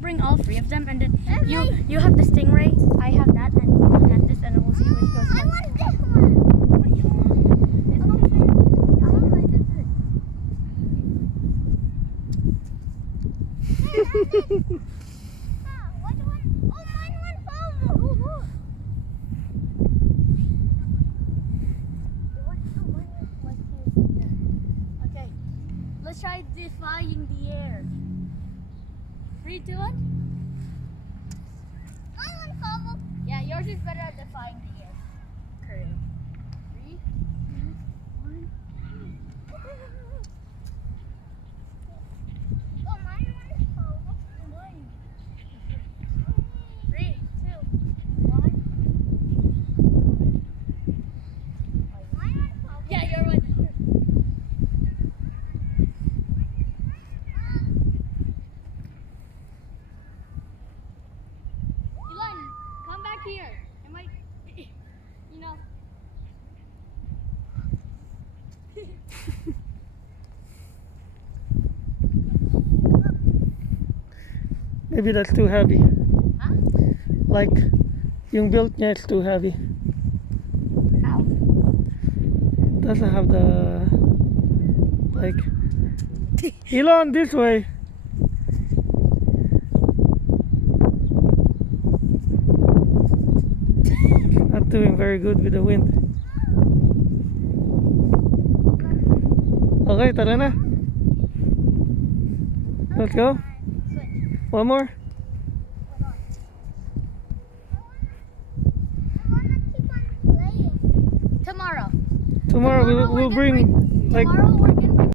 bring all three of them, and then you have the stingray. I have that, and Elon has this, and then we'll see which goes I first. want this one. What you want? It's okay. I don't like this. What one? Oh, mine went forward. Okay, let's try defying the air. 3, 2, 1. Mine went forward. Yeah, yours is better at defying the air. Correct. 3, 2, 1. Oh, mine went forward. 3, 2, 1. Mine went forward. Yeah, you're right. Elon, come back here. It might, you know. Maybe that's too heavy. Huh? Like, yung built niya is too heavy. How? Doesn't have the, like, Elon, this way. Not doing very good with the wind. Okay, tara na. Let's go. One more. I wanna keep on playing. Tomorrow. Tomorrow we'll bring like Tomorrow we're gonna